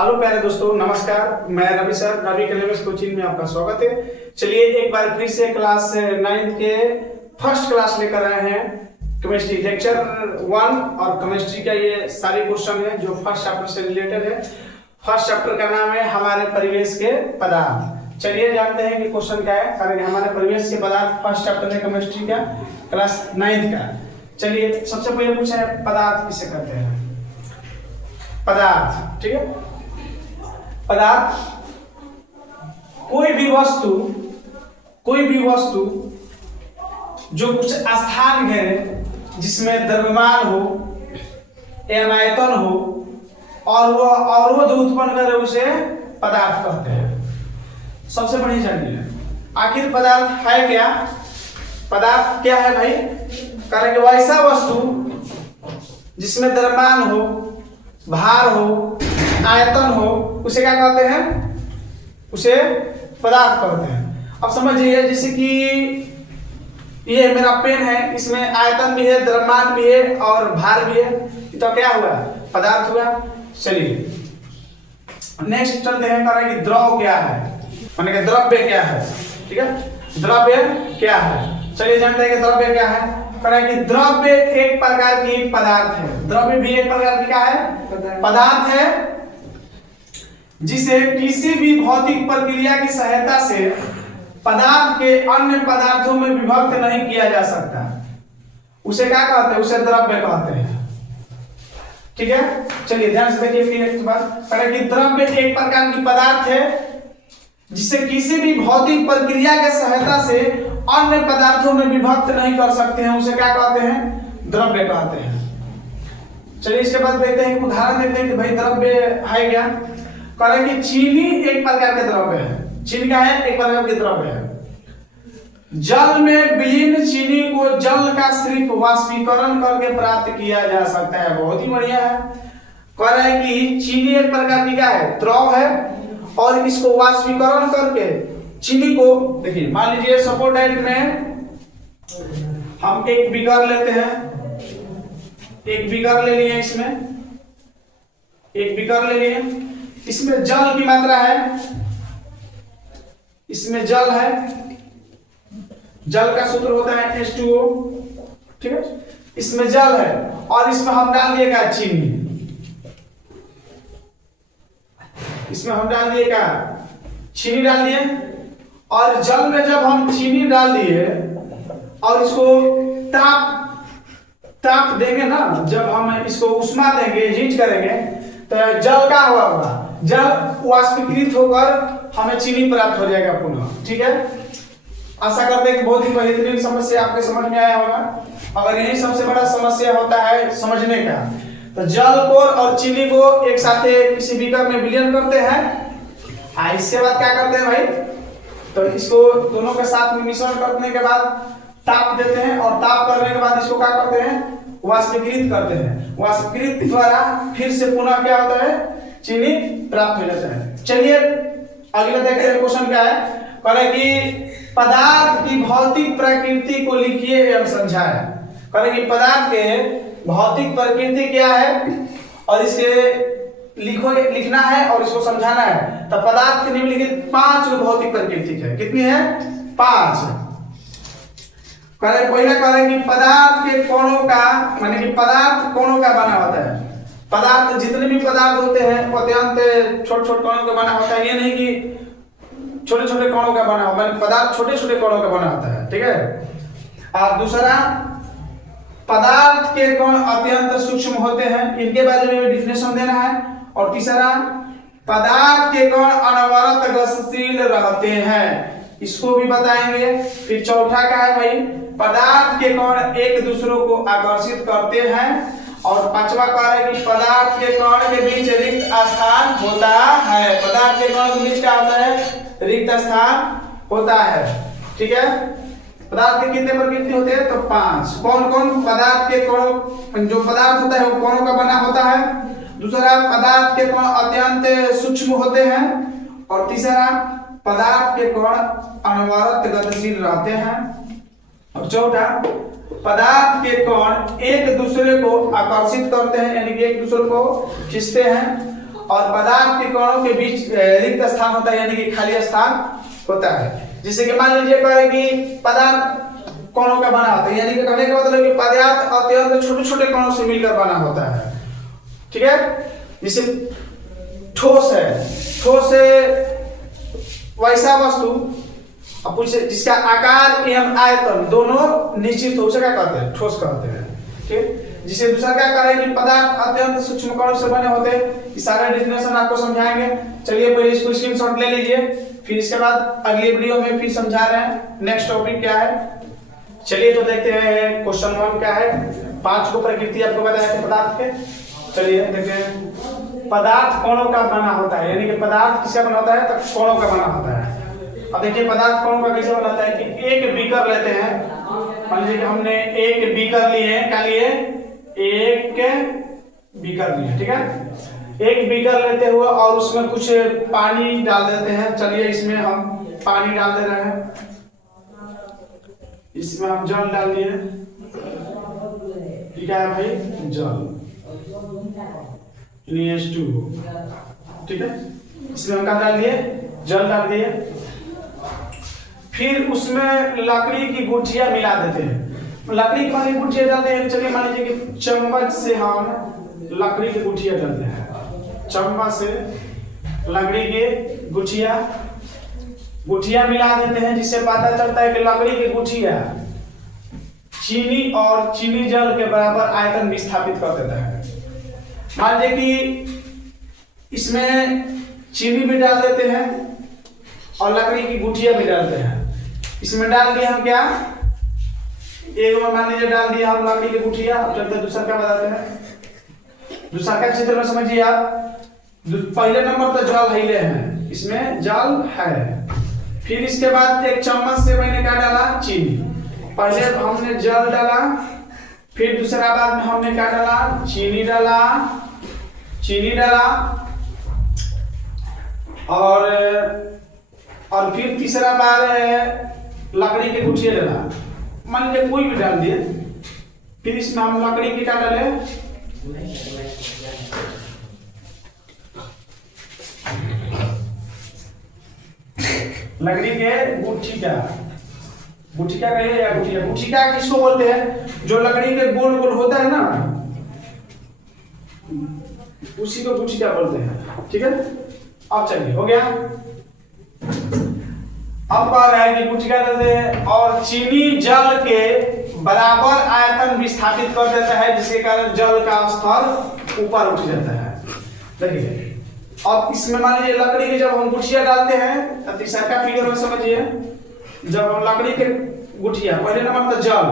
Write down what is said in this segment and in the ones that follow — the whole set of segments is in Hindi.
हेलो प्यारे दोस्तों, नमस्कार। मैं Ravi sir, Ravi chemistry coaching में आपका स्वागत है। चलिए एक बार फिर से क्लास 9 के फर्स्ट क्लास लेकर आए हैं। केमिस्ट्री लेक्चर 1 और केमिस्ट्री का ये सारे क्वेश्चन है जो फर्स्ट चैप्टर से रिलेटेड है। फर्स्ट चैप्टर का नाम है हमारे परिवेश के पदार्थ। चलिए जानते हैं कि क्वेश्चन क्या है। करेंगे हमारे परिवेश के पदार्थ, फर्स्ट चैप्टर है केमिस्ट्री का, क्लास 9 का। चलिए सबसे पहले पूछा है पदार्थ किसे कहते हैं। पदार्थ, ठीक है। पदार्थ कोई भी वस्तु जो कुछ स्थान घेरे, जिसमें द्रव्यमान हो, आयतन हो और वो अवरोध उत्पन्न करे, उसे पदार्थ कहते हैं। सबसे बढ़िया जानिए आखिर पदार्थ है क्या। पदार्थ क्या है भाई? करेंगे वैसा वस्तु जिसमें द्रव्यमान हो, भार हो, आयतन हो, उसे क्या कहते हैं? उसे पदार्थ कहते हैं। अब समझिए जैसे कि ये मेरा पेन है, इसमें आयतन भी है, द्रव्यमान भी है और भार भी है, तो क्या हुआ? पदार्थ हुआ। चलिए नेक्स्ट चलते हैं। करेंगे द्रव क्या है, माने कि द्रव्य क्या है। ठीक है, द्रव्य क्या है। चलिए जानते हैं कि द्रव्य क्या है। करेंगे द्रव्य एक प्रकार की पदार्थ है। द्रव्य भी एक प्रकार की क्या है? पदार्थ है, जिसे किसी भी भौतिक प्रक्रिया की सहायता से पदार्थ के अन्य पदार्थों में विभक्त नहीं किया जा सकता, उसे क्या कहते हैं? उसे द्रव्य कहते हैं। ठीक है, चलिए ध्यान से देखिए फिर एक बार। करेंगे द्रव्य एक प्रकार की पदार्थ है, जिसे किसी भी भौतिक प्रक्रिया की सहायता से अन्य पदार्थों में विभक्त नहीं कर सकते हैं, उसे क्या कहते हैं? द्रव्य कहते हैं। चलिए इसके बाद देखते हैं, उदाहरण देते हैं कि भाई द्रव्य है क्या। करेंगे चीनी एक प्रकार के द्रव्य है। चीनी क्या है? एक प्रकार के द्रव्य है। जल में विलीन चीनी को जल का सिर्फ वाष्पीकरण करके प्राप्त किया जा सकता है। बहुत ही बढ़िया है। कह रहे हैं कि चीनी एक प्रकार की क्या है? द्रव है, और इसको वाष्पीकरण करके चीनी को, देखिए मान लीजिए सपोज दैट में हम एक बीकर लेते हैं, एक बीकर ले लिए, इसमें एक बीकर ले लिए, इसमें जल की मात्रा है, इसमें जल है, जल का सूत्र होता है H2O। ठीक है, इसमें जल है और इसमें हम डाल दिएगा चीनी, इसमें हम डाल दिएगा चीनी, डाल दिए। और जल में जब हम चीनी डाल दिए और इसको ताप देंगे ना, जब हम इसको उष्मा देंगे, हीट करेंगे, तो जल का होगा, जल वाष्पीकृत होकर हमें चीनी प्राप्त हो जाएगा पुनः। ठीक है, आशा करते हैं कि बहुत ही बेहतरीन समस्या आपके समझ में आया होगा। अगर यही सबसे बड़ा समस्या होता है समझने का, तो जल को और चीनी को एक साथ किसी बीकर में विलीन करते हैं। इसके बाद क्या करते हैं भाई? तो इसको दोनों के साथ में मिश्रण करने के बाद ताप देते हैं, और ताप करने के बाद इसको क्या करते हैं? वाष्पीकृत करते हैं। वाष्पीकृत द्वारा फिर से पुनः क्या होता है? चीनी प्राप्त हो जाता है। चलिए अगला देखते हैं क्वेश्चन क्या है। करेंगे पदार्थ की भौतिक प्रकृति को लिखिए एवं समझाएं। करेंगे पदार्थ के भौतिक प्रकृति क्या है और इसके लिखना है और इसको समझाना है। तो पदार्थ के निम्नलिखित 5 भौतिक प्रकृति है। कितनी है? 5। पहले करेंगे पदार्थ के कोणों का, माने कि पदार्थ कोणों का बना होता है। पदार्थ जितने भी पदार्थ होते हैं वो अत्यंत छोटे-छोटे कोणों का बना होता है। ये नहीं कि छोटे-छोटे कोणों का बना होता है, पदार्थ छोटे-छोटे कोणों का बना होता है। ठीक है। और दूसरा, पदार्थ के कोण अत्यंत सूक्ष्म होते हैं, इनके बारे में डिफिनेशन देना है। और तीसरा, पदार्थ के कोण अनवरत गतिशील रहते हैं, इसको भी बताएंगे। फिर चौथा क्या है भाई? पदार्थ के कोण एक दूसरे को आकर्षित करते हैं। और पांचवा कह रहे हैं कि पदार्थ के कोण के बीच रिक्त स्थान होता है। पदार्थ के कोण के बीच क्या होता है? रिक्त स्थान होता है। ठीक है, पदार्थ के कितने प्रकृति होते हैं? तो 5। कौन कौन? पदार्थ के कोण, जो पदार्थ होता है वो कोणों का बना होता है। दूसरा, पदार्थ के कोण अत्यंत सूक्ष्म होते हैं। और तीसरा, पदार्थ के कोण अनवरत गतिशील रहते हैं। और चौथा, पदार्थ के कोण एक दूसरे को आकर्षित करते हैं, यानी कि एक दूसरे को खींचते हैं। और पदार्थ के कणों के बीच रिक्त स्थान होता है, यानी कि खाली स्थान होता है। जिससे कि मान लीजिए कहे कि पदार्थ कणों का बना होता है, यानी कि कहने का मतलब कि पदार्थ अत्यंत छोटे-छोटे कणों से मिलकर बना होता है। ठीक है, जैसे ठोस है, ठोस वैसा वस्तु अब कुछ जिसका आकार एवं आयतन दोनों निश्चित हो, उसे क्या कहते हैं? ठोस कहते हैं। ठीक, जिसे दूसरा क्या कह रहे हैं कि पदार्थ अत्यंत सूक्ष्म कणों से बने होते हैं। ये सारे डेफिनेशन आपको समझाएंगे। चलिए पहले इसको स्क्रीनशॉट ले लीजिए, फिर इसके बाद अगली वीडियो में फिर समझा रहे हैं नेक्स्ट टॉपिक क्या है। चलिए तो देखते हैं क्वेश्चन 1 क्या है। 5 को प्रकृति आपको बताया था पदार्थ के। चलिए देखते हैं पदार्थ कणों का बना होता है, यानी कि पदार्थ किसका बना होता है? तो कणों का बना होता है। अब देखिए पदार्थ कणों का कैसे बनाता है कि एक बीकर लेते हैं, मान लीजिए हमने एक बीकर लिए, क्या लिए? एक बीकर लिए। ठीक है, एक बीकर लेते हुए और उसमें कुछ पानी डाल देते हैं। चलिए इसमें हम पानी डाल दे रहे हैं, इसमें हम जल डाल दिए। ठीक है भाई, जल NH2। ठीक है, इसमें हम क्या डाल दिए? जल डाल दिए। फिर उसमें लकड़ी की गुठियां मिला देते हैं। लकड़ी की गुठियां डालते हैं। चलिए मान लीजिए कि चम्मच से हम लकड़ी की गुठियां डालते हैं, चम्मच से लकड़ी के गुठियां मिला देते हैं, जिससे पता चलता है कि लकड़ी की गुठियां चीनी और चीनी जल के बराबर आयतन विस्थापित कर देता है। मान लीजिए कि इसमें चीनी भी डाल देते हैं और लकड़ी की गुठियां भी डालते हैं। इसमें डाल दिया हम क्या? एक में मान लीजिए डाल दिया हम लकड़ी की गुठियां। अब चलते दूसरा क्या बताते हैं। दूसरा का चित्र में समझिए आप। पहले नंबर तो जल हिले हैं, इसमें जल है। फिर इसके बाद एक चम्मच से मैंने क्या डाला? चीनी। पहले हमने जल डाला, फिर दूसरा बार में हमने क्या डाला? चीनी डाला और फिर तीसरा बार लकड़ी के गुठियां डाला। मान लीजिए कोई भी डाल दिए। फिर इसमें हम लकड़ी की क्या डाले? लकड़ी के गुठिका कहिए या गुठिका किसको बोलते हैं? जो लकड़ी के गोल गोल होता है ना, उसी को गुठिका बोलते हैं। ठीक है, अब चलिए हो गया। अब कह रहा है कि गुठिका डालते हैं और चीनी जल के बराबर आयतन विस्थापित कर देता है, जिसके कारण जल का स्तर ऊपर उठ जाता है। देखिए अब इसमें मान लीजिए लकड़ी के जब हम गुठिया डालते हैं, तो तीसरा का फिगर में समझिए। जब हम लकड़ी के गुठिया, पहले नंबर तो जल,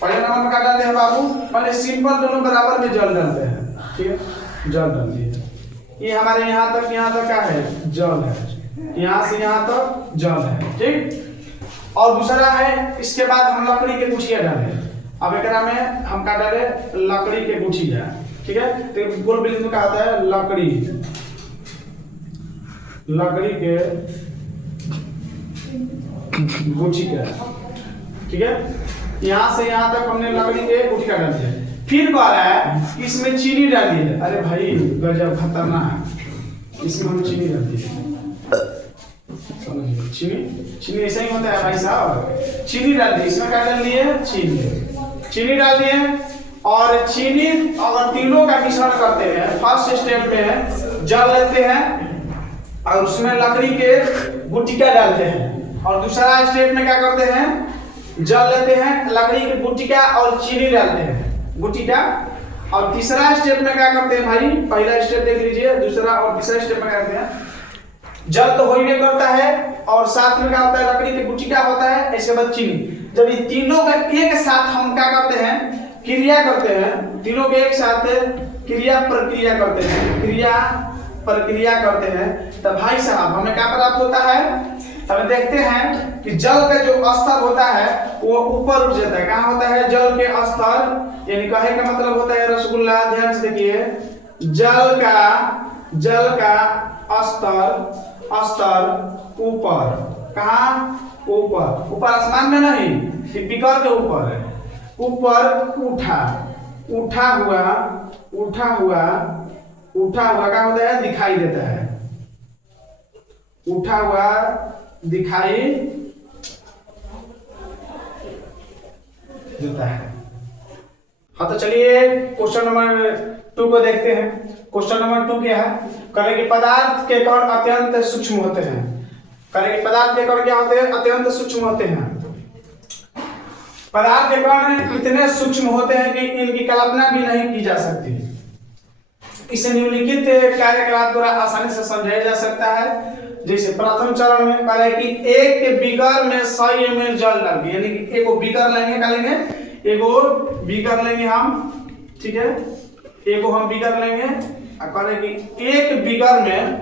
पहले नंबर में क्या डालते हैं बाबू? पहले सिंपल दोनों बराबर में जल डालते हैं। ठीक है, जल डाल दिए। ये हमारे यहाँ तक क्या है? जल है। यहाँ से यहाँ तक जल है। ठीक, और दूसरा है इसके बाद हम लकड़ी के गुठिया डाले। अब एकरा में हम क्या डाले? लकड़ी के गुठिया। ठीक है, तो गोल बिंदु का होता है लकड़ी के गुठिया। ठीक है, यहाँ से यहाँ तक हमने लकड़ी के गुठिया डाल दिया। फिर कह रहा है कि इसमें चीनी डाली है। अरे भाई गजब खतरनाक, इसमें हम चीनी डाल दिए। चीनी ऐसा ही होता है भाई साहब। चीनी डाल दी, इसमें क्या डाल दिए? चीनी डाल दिए। और चीनी अगर तीनों का मिश्रण करते हैं, फर्स्ट स्टेप में जल लेते हैं और उसमें लकड़ी के गुठिका डालते हैं, और दूसरा स्टेप में क्या करते हैं? जल लेते हैं, लकड़ी की गुठिका और चीनी डालते हैं, गुठिका। और तीसरा स्टेप में क्या करते हैं भाई? पहला स्टेप देख लीजिए, दूसरा और तीसरा स्टेप में क्या करते हैं? जल तो होइबे करता है और साथ में क्या होता है? लकड़ी की गुठिका होता है, इसके बाद चीनी। जब ये तीनों का एक साथ हम क्या करते हैं? क्रिया करते हैं, तीनों के एक साथ क्रिया प्रक्रिया करते हैं, तो भाई साहब हमें क्या प्राप्त होता है? हमें देखते हैं कि जल का जो स्तर होता है वो ऊपर उठ जाता है। कहाँ होता है? जल के स्तर, यानी कहे का मतलब होता है रसगुल्ला। ध्यान से देखिए, जल का स्तर ऊपर। कहाँ? ऊपर आसमान में नहीं, बीकर के ऊपर है। ऊपर उठा हुआ क्या होता है, दिखाई देता है, उठा हुआ दिखाई देता है। हाँ तो चलिए क्वेश्चन नंबर 2 को देखते हैं। क्वेश्चन नंबर 2 क्या है, करें कि पदार्थ के कण अत्यंत सूक्ष्म होते हैं। करें कि पदार्थ के कण क्या होते हैं, अत्यंत सूक्ष्म होते हैं। पदार्थ के कण इतने सूक्ष्म होते हैं कि इनकी कल्पना भी नहीं की जा सकती। इसे निम्नलिखित कार्यकलाप द्वारा आसानी से समझाया जा सकता है। जैसे प्रथम चरण में कह रहे कि एक बीकर में 100 ml जल डालिए, यानी कि एक बीकर लेंगे, क्या लेंगे, एक और बीकर लेंगे हम, ठीक है, एक हम बीकर लेंगे और कह रहे कि एक बीकर में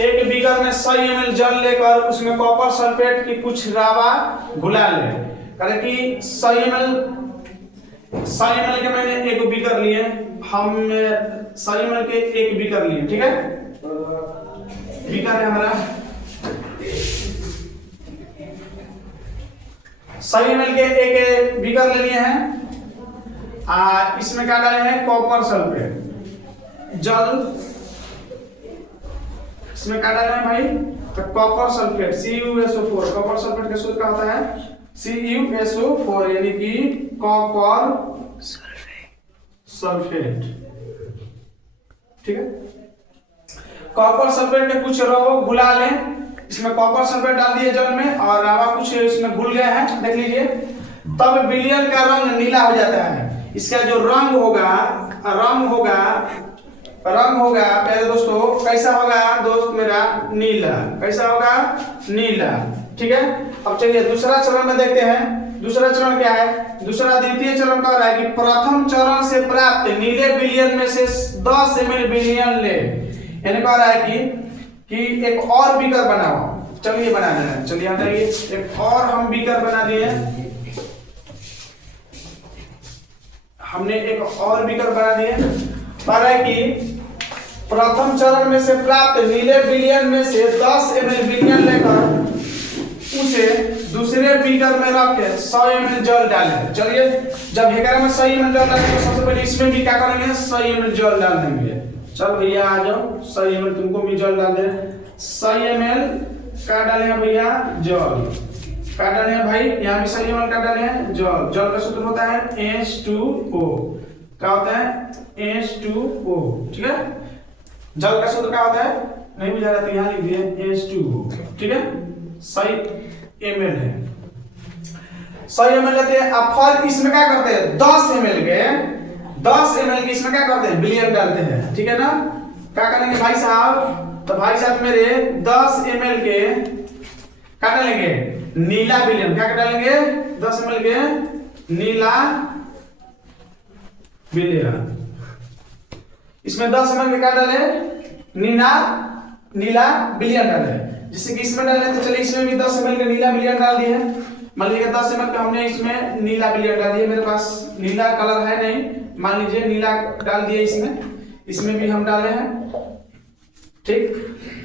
एक बीकर में 100 ml जल लेकर उसमें कॉपर सल्फेट की कुछ रावा घुला ले। करे कि 100 ml के मैंने एक बीकर लिए, हम 100 ml के एक बीकर लिए, ठीक है, बीकर है हमारा 100 ml के एक बीकर ले लिए हैं। इसमें क्या डाले हैं, कॉपर सल्फेट जल, इसमें क्या डाले हैं भाई, तो copper sulphate CuSO4। Copper sulphate का सूत्र क्या होता है, CuSO4, यानी कि कॉपर सल्फेट, ठीक है। कॉपर सल्फेट के कुछ रावा घुला लें, इसमें कॉपर सल्फेट डाल दिए जल में और रावा कुछ इसमें घुल गया है, देख लीजिए। तब विलयन का रंग नीला हो जाता है। इसका जो रंग होगा प्यारे दोस्तों, कैसा होगा दोस्त मेरा, नीला, कैसा होगा, नीला, ठीक है। अब चलिए दूसरा चरण में देखते हैं। दूसरा चरण क्या है, द्वितीय चरण कह रहा है कि प्रथम चरण से प्राप्त नीले विलयन में से 10 ml विलयन ले, यानी कह रहा है कि एक और बीकर बनाओ। चलिए बना रहे हैं, चलिए हटाइए, एक और हम बीकर बना दिए, हमने एक और बीकर बना दिए। कह रहा है कि प्रथम चरण में से प्राप्त नीले विलयन में से 10 ml विलयन लेकर उसे दूसरे बीकर में रख के 100 ml जल डालें। चलिए जब हेकरा में 100 ml जल डालेंगे तो सबसे पहले इसमें भी क्या करेंगे, 100 ml जल डाल देंगे। चल भैया आ जाओ, 100 ml तुमको भी जल डाल दे। 100 ml क्या डाले हैं भैया, जल, क्या डाले हैं भाई, यहाँ भी 100 ml क्या डाले हैं, जल। जल का सूत्र होता है H2O, क्या होता है, H2O, ठीक है। जल का सूत्र क्या होता है, नहीं बुझा रहा तो यहाँ लिख दिए H2O, ठीक है। 100 ml है, 100 ml लेते हैं। अब फल इसमें क्या करते हैं, 10 ml के इसमें क्या करते हैं, विलयन डालते हैं, ठीक है ना। क्या करेंगे भाई साहब, तो भाई साहब मेरे 10 ml के क्या डालेंगे, नीला विलयन, क्या डालेंगे, 10 ml के नीला विलयन। इसमें 10 ml के क्या डाले, नीला विलयन डाले, जिससे कि इसमें डाले तो चलिए इसमें भी 10 ml के नीला विलयन डाल दिए। मान लीजिए 10 ml का हमने इसमें नीला विलयन डाल दिया, मेरे पास नीला कलर है नहीं, मान लीजिए नीला डाल दिए इसमें भी हम डाले हैं, ठीक।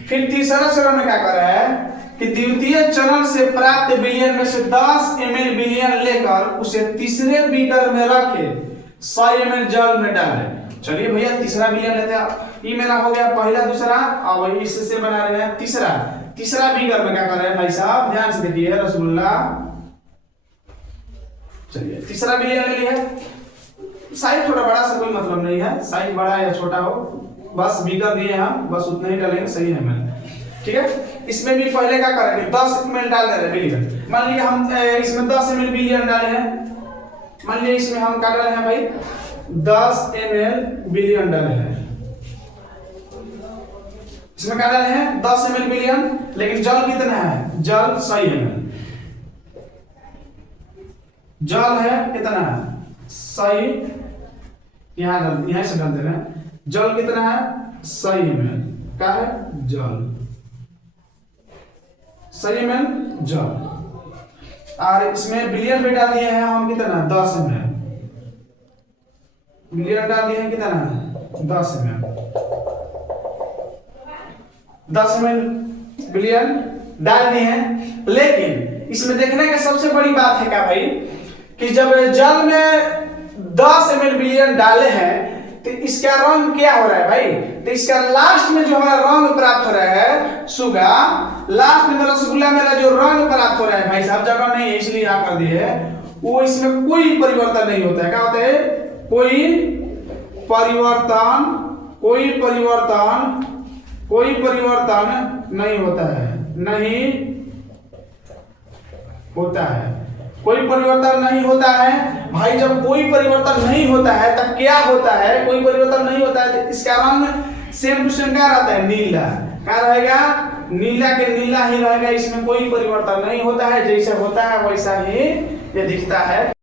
फिर तीसरा चरण में क्या कर रहा है कि द्वितीय चरण से प्राप्त विलयन में से 10 ml विलयन लेकर उसे तीसरे बीकर में रखे 100 ml जल में डाले। चलिए भैया तीसरा विलयन लेते हैं, ये मेरा हो गया पहला, दूसरा, अब इससे बना रहे हैं तीसरा बीकर में क्या कर रहे हैं भाई साहब, ध्यान से देखिए रसगुल्ला। चलिए तीसरा विलयन ले लिया, साइज थोड़ा बड़ा सा कोई मतलब नहीं है, साइज बड़ा या छोटा हो, बस बीकर दिए हम, बस उतना ही डालेंगे, सही है मैंने, ठीक है। इसमें भी पहले क्या करेंगे, 10 ml डाल दे रहे विलयन। मान लीजिए हम इसमें 10 ml विलयन डाले हैं, मान लीजिए इसमें हम क्या डाले हैं भाई, 10 ml विलयन डाले हैं, इसमें क्या डाले हैं, 10 ml विलयन, लेकिन जल कितना है, जल 100 ml, जल है कितना है, 100, यहाँ से डाल दे रहे हैं, जल कितना है, 100 ml, क्या है, जल 100 ml जल। और इसमें विलयन भी डाल दिए हैं हम कितना, 10 ml, विलयन डाल दिए हैं कितना, 10 ml विलयन डाल दिए हैं। लेकिन इसमें देखने का सबसे बड़ी बात है क्या भाई, कि जब जल में 10 ml विलयन डाले हैं तो इसका रंग क्या हो रहा है भाई, तो इसका लास्ट में जो हमारा रंग प्राप्त हो रहा है सुगा, लास्ट में रसगुल्ला मेरा जो रंग प्राप्त हो रहा है भाई साहब, जगह नहीं है इसलिए यहाँ कर दिए है, वो इसमें कोई परिवर्तन नहीं होता है। क्या होता है, कोई परिवर्तन नहीं होता है, कोई परिवर्तन नहीं होता है भाई। जब कोई परिवर्तन नहीं होता है तब क्या होता है, कोई परिवर्तन नहीं होता है तो इसका रंग सेम टू सेम क्या रहता है, नीला। क्या रहेगा, नीला के नीला ही रहेगा, इसमें कोई परिवर्तन नहीं होता है, जैसे होता है वैसा ही ये दिखता है।